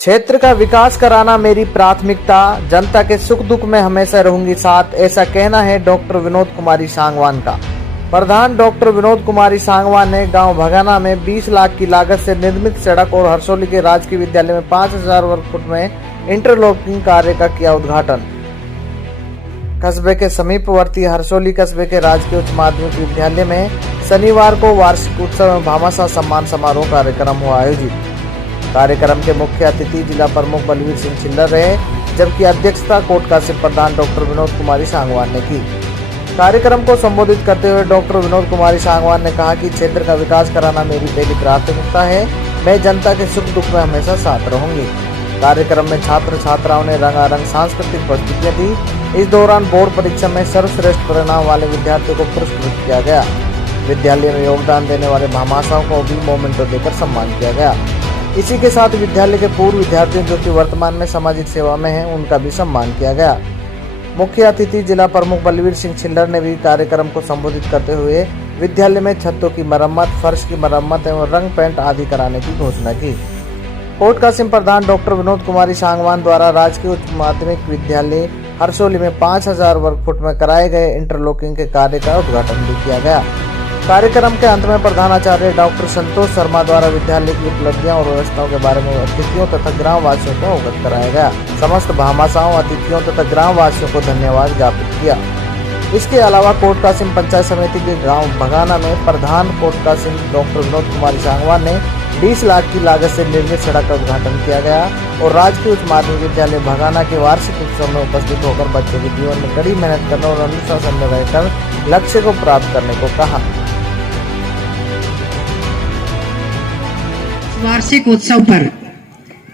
क्षेत्र का विकास कराना मेरी प्राथमिकता, जनता के सुख दुख में हमेशा रहूंगी साथ, ऐसा कहना है डॉक्टर विनोद कुमारी सांगवान का। प्रधान डॉक्टर विनोद कुमारी सांगवान ने गांव भगाना में 20 लाख की लागत से निर्मित सड़क और हरसोली के राजकीय विद्यालय में 5000 वर्ग फुट में इंटरलॉकिंग कार्य का किया उद्घाटन। कस्बे के समीपवर्ती हरसोली कस्बे के राजकीय उच्च माध्यमिक विद्यालय में शनिवार को वार्षिक उत्सव में भामाशाह सम्मान समारोह कार्यक्रम हुआ आयोजित। कार्यक्रम के मुख्य अतिथि जिला प्रमुख बलवीर सिंह छिल्लर रहे, जबकि अध्यक्षता कोटकासिम प्रधान डॉक्टर विनोद कुमारी सांगवान ने की। कार्यक्रम को संबोधित करते हुए डॉक्टर विनोद कुमारी सांगवान ने कहा कि क्षेत्र का विकास कराना मेरी पहली प्राथमिकता है, मैं जनता के सुख दुख में हमेशा साथ रहूंगी। कार्यक्रम में छात्र छात्राओं ने रंगारंग सांस्कृतिक प्रस्तुतियां दी। इस दौरान बोर्ड परीक्षा में सर्वश्रेष्ठ परिणाम वाले विद्यार्थियों को पुरस्कृत किया गया। विद्यालय में योगदान देने वाले भामाशाहों को भी मोमेंटो देकर सम्मान किया गया। इसी के साथ विद्यालय के पूर्व विद्यार्थियों जो कि वर्तमान में सामाजिक सेवा में हैं, उनका भी सम्मान किया गया। मुख्य अतिथि जिला प्रमुख बलवीर सिंह छिल्लर ने भी कार्यक्रम को संबोधित करते हुए विद्यालय में छतों की मरम्मत, फर्श की मरम्मत एवं रंग पेंट आदि कराने की घोषणा की। कोटकासिम प्रधान डॉक्टर विनोद कुमारी सांगवान द्वारा राजकीय उच्च माध्यमिक विद्यालय हरसोली में 5000 वर्ग फुट में कराए गए इंटरलॉकिंग के कार्य का उद्घाटन भी किया गया। कार्यक्रम के अंत में प्रधानाचार्य डॉक्टर संतोष शर्मा द्वारा विद्यालय की उपलब्धियां और व्यवस्थाओं के बारे में अतिथियों तथा ग्राम वासियों को अवगत कराया गया। समस्त भामाशाहों, अतिथियों तथा ग्राम वासियों को धन्यवाद ज्ञापित किया। इसके अलावा कोटकासिम पंचायत समिति के गांव भगाना में प्रधान कोटकासिम डॉक्टर विनोद कुमारी सांगवान ने 20 लाख की लागत से निर्मित सड़क का उद्घाटन किया गया और राजकीय उच्च माध्यमिक विद्यालय भगाना के वार्षिक उत्सव में उपस्थित होकर बच्चों के जीवन में कड़ी मेहनत करने और अनुशासन में रहकर लक्ष्य को प्राप्त करने को कहा। वार्षिक उत्सव पर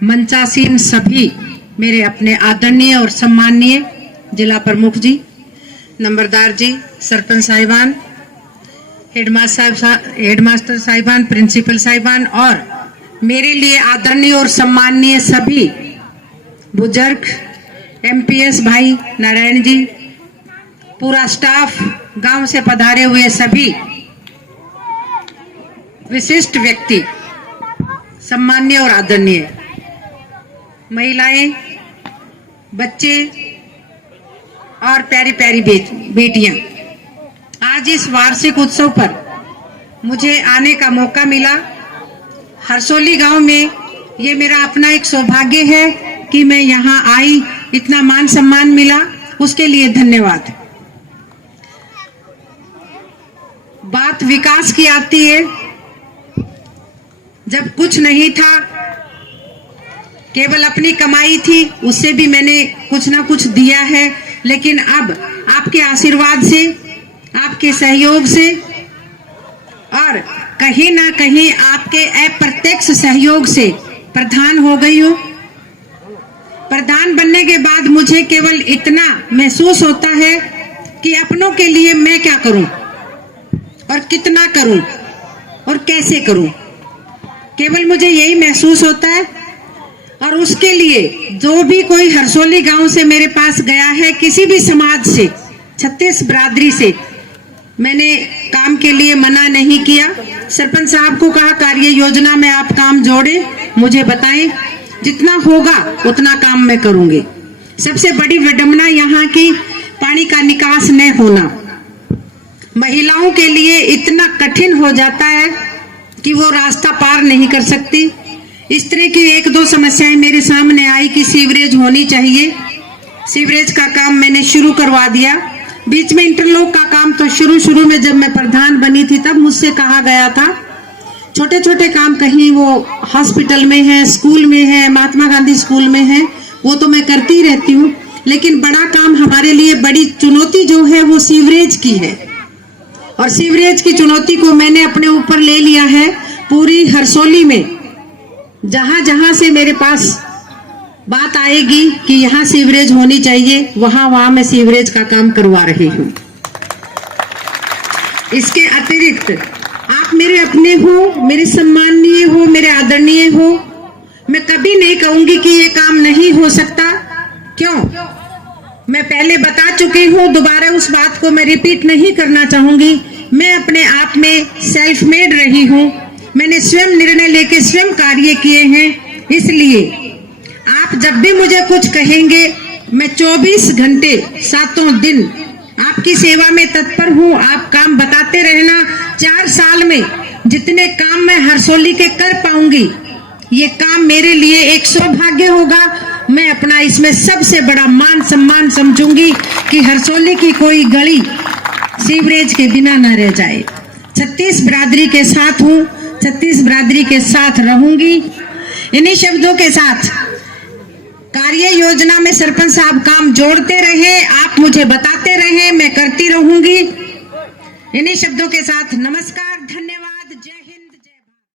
मंचासीन सभी मेरे अपने आदरणीय और सम्माननीय जिला प्रमुख जी, नंबरदार जी, सरपंच साहिबान, हेडमास्टर साहिबान, प्रिंसिपल साहिबान और मेरे लिए आदरणीय और सम्माननीय सभी बुजुर्ग, एमपीएस भाई, नारायण जी, पूरा स्टाफ, गांव से पधारे हुए सभी विशिष्ट व्यक्ति, सम्माननीय और आदरणीय महिलाएं, बच्चे और प्यारी प्यारी बेटियां, आज इस वार्षिक उत्सव पर मुझे आने का मौका मिला। हरसोली गांव में ये मेरा अपना एक सौभाग्य है कि मैं यहाँ आई, इतना मान सम्मान मिला, उसके लिए धन्यवाद। बात विकास की आती है। जब कुछ नहीं था, केवल अपनी कमाई थी, उससे भी मैंने कुछ ना कुछ दिया है, लेकिन अब आपके आशीर्वाद से, आपके सहयोग से और कहीं ना कहीं आपके अप्रत्यक्ष सहयोग से प्रधान हो गई हूँ। प्रधान बनने के बाद मुझे केवल इतना महसूस होता है कि अपनों के लिए मैं क्या करूं और कितना करूं और कैसे करूं, केवल मुझे यही महसूस होता है। और उसके लिए जो भी कोई हरसोली गांव से मेरे पास गया है, किसी भी समाज से, 36 बिरादरी से, मैंने काम के लिए मना नहीं किया। सरपंच साहब को कहा कार्य योजना में आप काम जोड़े, मुझे बताएं, जितना होगा उतना काम मैं करूंगी। सबसे बड़ी विडंबना यहाँ की पानी का निकास न होना महिलाओं के लिए इतना कठिन हो जाता है कि वो रास्ता पार नहीं कर सकती। इस तरह की 1-2 समस्याएं मेरे सामने आई कि सीवरेज होनी चाहिए। सीवरेज का काम मैंने शुरू करवा दिया। बीच में इंटरलॉक का काम तो शुरू में जब मैं प्रधान बनी थी तब मुझसे कहा गया था, छोटे छोटे काम कहीं वो हॉस्पिटल में है, स्कूल में है, महात्मा गांधी स्कूल में है, वो तो मैं करती रहती हूँ, लेकिन बड़ा काम हमारे लिए, बड़ी चुनौती जो है वो सीवरेज की है। और सीवरेज की चुनौती को मैंने अपने ऊपर ले लिया है। पूरी हरसोली में जहां जहां से मेरे पास बात आएगी कि यहाँ सीवरेज होनी चाहिए, वहां मैं सीवरेज का काम करवा रही हूँ। इसके अतिरिक्त आप मेरे अपने हो, मेरे सम्माननीय हो, मेरे आदरणीय हो, मैं कभी नहीं कहूंगी कि ये काम नहीं हो सकता। क्यों? मैं पहले बता चुकी हूँ, दोबारा उस बात को मैं रिपीट नहीं करना चाहूंगी। मैं अपने आप में सेल्फ मेड रही हूँ। मैंने स्वयं निर्णय लेके स्वयं कार्य किए हैं, इसलिए आप जब भी मुझे कुछ कहेंगे, मैं 24 घंटे 7 दिन आपकी सेवा में तत्पर हूँ। आप काम बताते रहना। 4 साल में जितने काम मैं हरसोली के कर पाऊंगी, ये काम मेरे लिए एक सौभाग्य होगा। मैं अपना इसमें सबसे बड़ा मान सम्मान समझूंगी कि हरसोली की कोई गली सीवरेज के बिना न रह जाए। 36 बिरादरी के साथ हूँ, 36 बिरादरी के साथ रहूंगी। इन्हीं शब्दों के साथ कार्य योजना में सरपंच साहब काम जोड़ते रहे, आप मुझे बताते रहे, मैं करती रहूंगी। इन्हीं शब्दों के साथ नमस्कार, धन्यवाद।